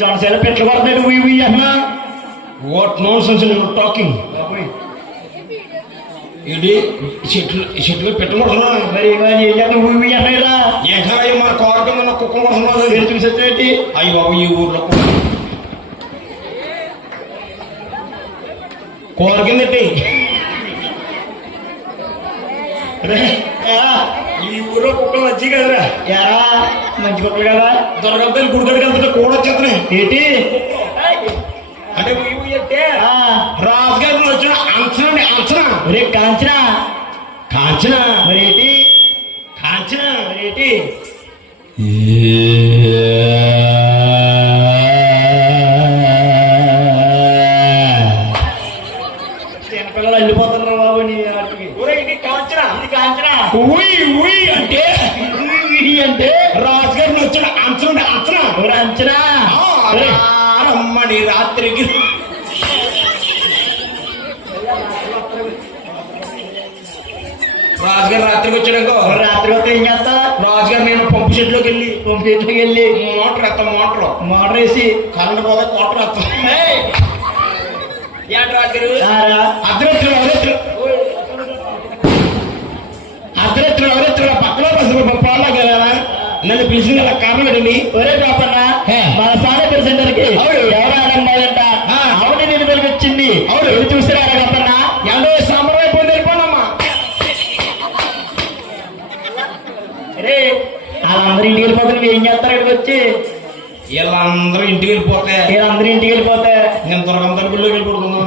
జనసేన పెట్లు పడతాడు ఉయ్ అన్నా. What non sense your talking. ఇది చెట్లు పెట్టుకుంటున్నా మరి ఉయ్ అన్నాయిరా. ఏంటో మా కారు కింద కుక్క కొడుతున్నా చూసేటి. అయ్యి బాబు ఈ ఊర్లో కూర కింద ఈ ఊర్లో కుక్కలు వచ్చి కదరా. మంచి కుక్కలు కదా. దొరకద్దాలు గుడికడికి వెళ్తుంటే కూడా వచ్చేస్తున్నాయి. ఏంటి అంటే రాజుగారు వచ్చిన అంచనా అంచనా రే కాంచనా కాంచనా మరి ఏంటి కాంచనా మరి ఏంటి చిన్నపిల్లలు వెళ్ళిపోతున్నారు బాబు నీ వాటికి. ఇది కాంచనా ఇది కాంచనా అంటే అంటే రాజుగారిని వచ్చిన అంచనా అంచనా అంచనా రమ్మని రాత్రికి రాజుగారు రాత్రికి వచ్చాడనుకో. రాత్రి వస్తే ఏం చేస్తా? రాజుగారు నేను పంపు చెట్లోకి వెళ్ళి మోటార్ ఎత్తాం. మోటార్ వేసి కరెంట్ పోతే మోటార్ ఎత్తాం. ఏంటి రాజుగారు అర్ధరాత్రులు పక్కలో పాలా కదా నన్ను పిలిచిన కారణం ఏంటండి? ఒరే కాపన్నా మన సానేపల్లి సెంటర్కి ఎవరు ఆడంట ఆవిడ నేను వెలిగించింది. ఎవరు చూసారా కాపన్నా? ఎండో సాంబార్ అయిపోయింది వెళ్ళిపోనమ్మా. రే వాళ్ళందరూ ఇంటికి వెళ్ళిపోతే ఏం చేస్తారు? ఇక్కడికి వచ్చి వీళ్ళందరూ ఇంటికి వెళ్ళిపోతే నేను దుర్గం తలుపుల్లోకి వెళ్ళిపోతున్నాను.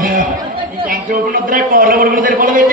ఎంత చూపులు వద్దురా, కోర్ల కొడుకులు సరిపోలేదు.